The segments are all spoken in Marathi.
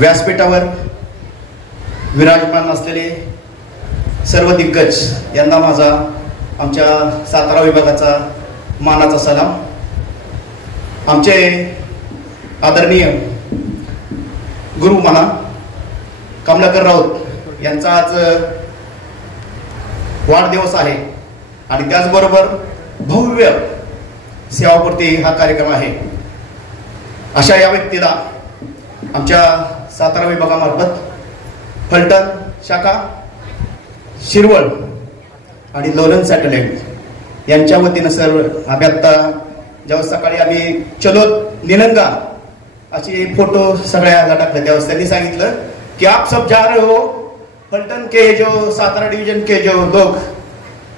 व्यासपीठावर विराजमान असलेले सर्व दिग्गज यांना माझा आमच्या सातारा विभागाचा मानाचा सलाम. आमचे आदरणीय गुरु म्हणा कमलाकर राऊत यांचा आज वाढदिवस आहे आणि त्याचबरोबर भव्य सेवापूर्ती हा कार्यक्रम आहे. अशा या व्यक्तीला आमच्या सातारा विभागामार्फत फलटण शाखा, शिरवळ आणि लोणंद सॅटेलाइट यांच्या वतीनं सर आम्ही आत्ता जेव्हा सकाळी आम्ही चलो निलंगा असे फोटो सगळ्याला टाकले तेव्हा त्यांनी सांगितलं की आप सब जा रहे हो फलटण के जो सातारा डिवीजन के जो लोग,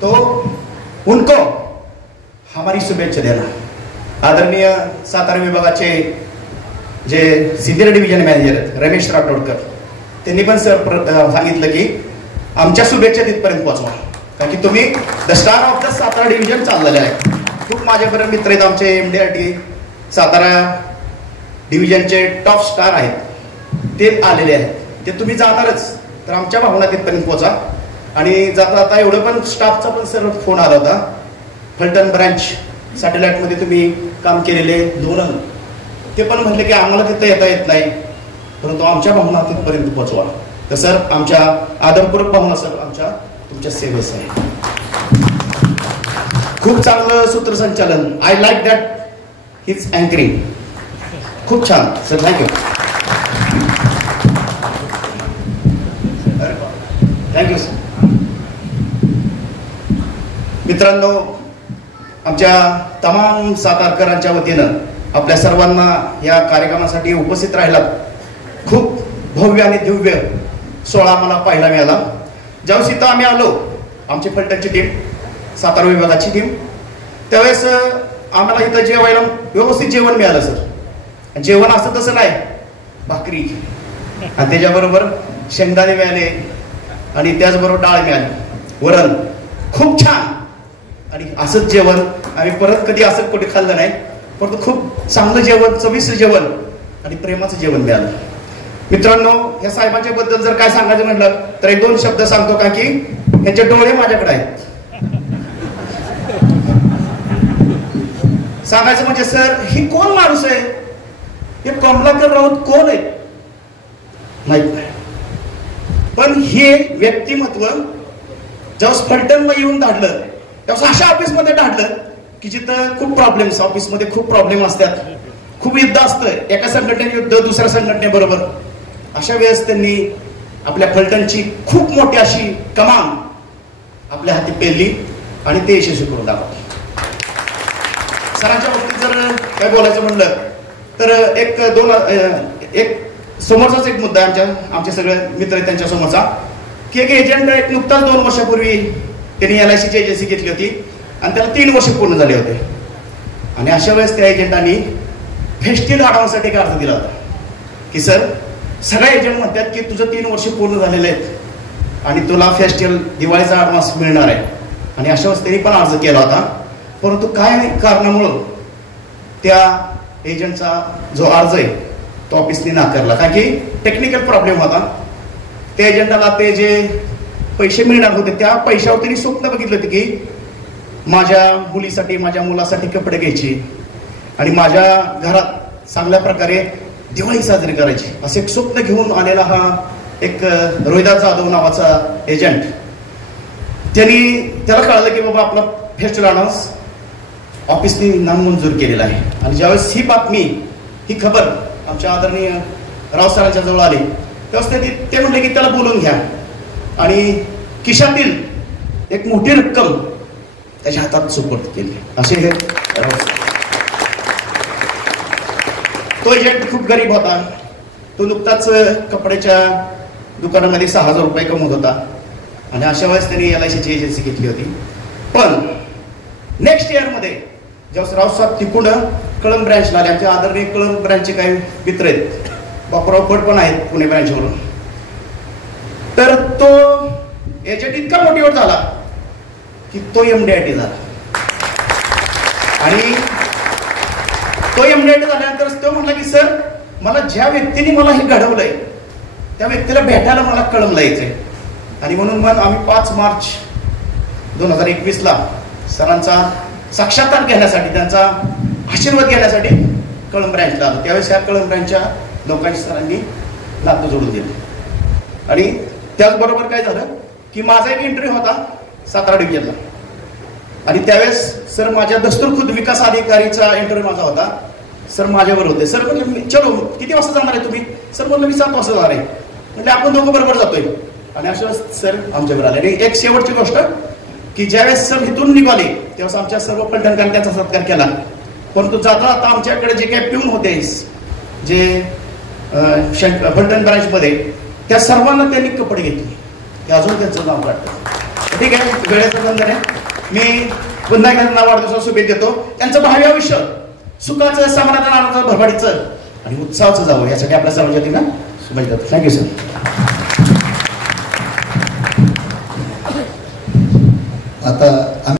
तो उनको हमारी शुभेच्छा देना. आदरणीय सातारा विभागाचे जे सिनियर डिव्हिजन मॅनेजर रमेश राठोडकर त्यांनी पण सर सांगितलं की आमच्या शुभेच्छा तिथपर्यंत पोहोचवा, कारण की तुम्ही the star of the Satara division चाललेले आहे. खूप माझ्याबरोबर मित्र आहेत आमचे MDRT सातारा डिव्हिजनचे टॉप स्टार आहेत, ते आलेले आहेत. ते तुम्ही जाणारच तर आमच्या भावना तिथपर्यंत पोहोचा. आणि जाता जाता एवढं पण स्टाफचा पण सर फोन आला होता. फलटण ब्रांच सॅटेलाइटमध्ये तुम्ही काम केलेले लोणंद, ते पण म्हटले की आम्हाला तिथं येता येत नाही, परंतु आमच्या भावना तिथपर्यंत पोहोचवा. तर सर आमच्या आदरपूर्वक भावना सर आमच्या तुमच्या सेवेस आहे. खूप चांगलं सूत्रसंचालन. I like that his anchoring. खूप छान सर, थँक्यू. Thank you sir. मित्रांनो, आमच्या तमाम सातारकरांच्या वतीनं आपल्या सर्वांना या कार्यक्रमासाठी उपस्थित राहिलात. खूप भव्य आणि दिव्य सोहळा मला पाहायला मिळाला. ज्यावेळेस इथं आम्ही आलो, आमची फलटणची टीम, सातारा विभागाची टीम, त्यावेळेस आम्हाला इथं जेवायला व्यवस्थित जेवण मिळालं सर. जेवण असं तसं नाही, भाकरी आणि त्याच्याबरोबर शेंगदाणे मिळाले आणि त्याचबरोबर डाळ मिळाली, वरण. खूप छान. आणि असंच जेवण आम्ही परत कधी असं कुठे खाल्लं नाही, परंतु खूप चांगलं जेवण, चविष्ट जेवण आणि प्रेमाचं जेवण मिळालं. मित्रांनो, या साहेबांच्या बद्दल जर काय सांगायचं म्हटलं तर एक दोन शब्द सांगतो, का की यांचे डोळे माझ्याकडे आहेत. सांगायचं म्हणजे सर ही कोण माणूस आहे, हे कमलाकर राऊत कोण आहे माहित नाही, पण हे व्यक्तिमत्व जेव्हा फलटणला येऊन धाडलं तेव्हा अशा ऑफिसमध्ये धाडलं की जिथं खूप प्रॉब्लेम्स, ऑफिसमध्ये खूप प्रॉब्लेम असतात, खूप युद्ध असतं, एका संघटने युद्ध दुसऱ्या संघटनेबरोबर. अशा वेळेस त्यांनी आपल्या फलटणची खूप मोठी अशी कमान आपल्या हाती पेलली आणि ते यशस्वी करून दाखवले. सरांच्या बाबतीत जर काय बोलायचं म्हणलं तर एक समोरचाच एक मुद्दा आहे, आमचे सगळे मित्र आहेत त्यांच्या समोरचा, की एक एजंट एक नुकताच 2 वर्षापूर्वी त्यांनी LICची एजन्सी घेतली होती आणि त्याला 3 वर्ष पूर्ण झाले होते. आणि अशा वेळेस त्या एजंटांनी फेस्टिव्ह ॲडव्हान्ससाठी एक अर्ज दिला होता की सर, सगळे एजंट म्हणतात की तुझं 3 वर्ष पूर्ण झालेले आहेत आणि तुला फेस्टिव्ह दिवाळीचा ॲडव्हान्स मिळणार आहे. आणि अशा वेळेस त्यांनी पण अर्ज केला होता, परंतु काय कारणामुळं त्या एजंटचा जो अर्ज आहे तो ऑफिसने नाकारला, कारण की टेक्निकल प्रॉब्लेम होता. त्या एजंटाला ते जे पैसे मिळणार होते त्या पैशावर त्यांनी स्वप्न बघितलं होते की माझ्या मुलीसाठी, माझ्या मुलासाठी कपडे घ्यायचे आणि माझ्या घरात चांगल्या प्रकारे दिवाळी साजरी करायची, असे एक स्वप्न घेऊन आलेला हा एक रोहिदास जाधव नावाचा एजंट. त्याला कळलं की बाबा आपला फेस्टिव्ह ॲडव्हान्स ऑफिसने नामंजूर केलेला आहे. आणि ज्यावेळेस ही बातमी, ही खबर आमच्या आदरणीय राव सरांच्या जवळ आली त्यावेळेस ते म्हणले की त्याला बोलून घ्या आणि खिशातील एक मोठी रक्कम त्याच्या हातात सुपूर्द केली. असे हे तो एजंट खूप गरीब होता. तो नुकताच कपड्याच्या दुकानामध्ये 6,000 रुपये कमवत होता आणि अशा वेळेस त्यांनी LICची एजन्सी घेतली होती. पण नेक्स्ट इयरमध्ये जेव्हा रावसाहेब तिकडून कळंब ब्रँचला आले, आमच्या आदरणीय कळंब ब्रँचचे काही मित्र आहेत, बापराव फड पण आहेत पुणे ब्रँचवरून, तर तो एजंट इतका मोटिवेट झाला की तो MDRT झाला. आणि तो MDRT झाल्यानंतर तो म्हटला की सर, मला ज्या व्यक्तीने मला हे घडवलंय त्या व्यक्तीला भेटायला मला कळंबला यायचंय. आणि म्हणून मग आम्ही 5 मार्च 2021ला सरांचा साक्षात्कार घेण्यासाठी, त्यांचा आशीर्वाद घेण्यासाठी कळंब ब्रँचला आलो. त्यावेळेस ह्या कळंब ब्रँचच्या लोकांची सरांनी नातं जोडून दिले. आणि त्याचबरोबर काय झालं की माझा एक इंटरव्ह्यू होता सातारा डिव्हिजनला. आणि त्यावेळेस सर माझ्या दस्तूरखुद विकास अधिकारीचा इंटरव्ह्यू माझा होता. सर माझ्यावर होते. सर म्हटलं चलो किती वाजता जाणार आहे तुम्ही? सर म्हटलं मी 7 वाजता जाणार आहे. म्हटलं आपण दोघं बरोबर जातोय. आणि अशा सर आमच्यावर आले. आणि एक शेवटची गोष्ट की ज्यावेळेस सर इथून निघाले त्यावेळेस आमच्या सर्व फलटणकरांनी त्यांचा सत्कार केला. परंतु जाता आता आमच्याकडे जे काही पिऊन होते जे फलटण ब्रांचमध्ये, त्या सर्वांना त्यांनी कपडे घेतले. ते अजून त्यांचं नाव काढतं. ठीक आहे, वेळेचं बंधन आहे. मी पुन्हा एकदा त्यांना वाढदिवसाला शुभेच्छा देतो. त्यांचं भावी आयुष्य सुखाचं, समाधानाचं, भरभराटीचं आणि उत्साहाचं जावं यासाठी आपल्या सर्वांच्या वतीनं शुभेच्छा देतो. Thank you sir. आता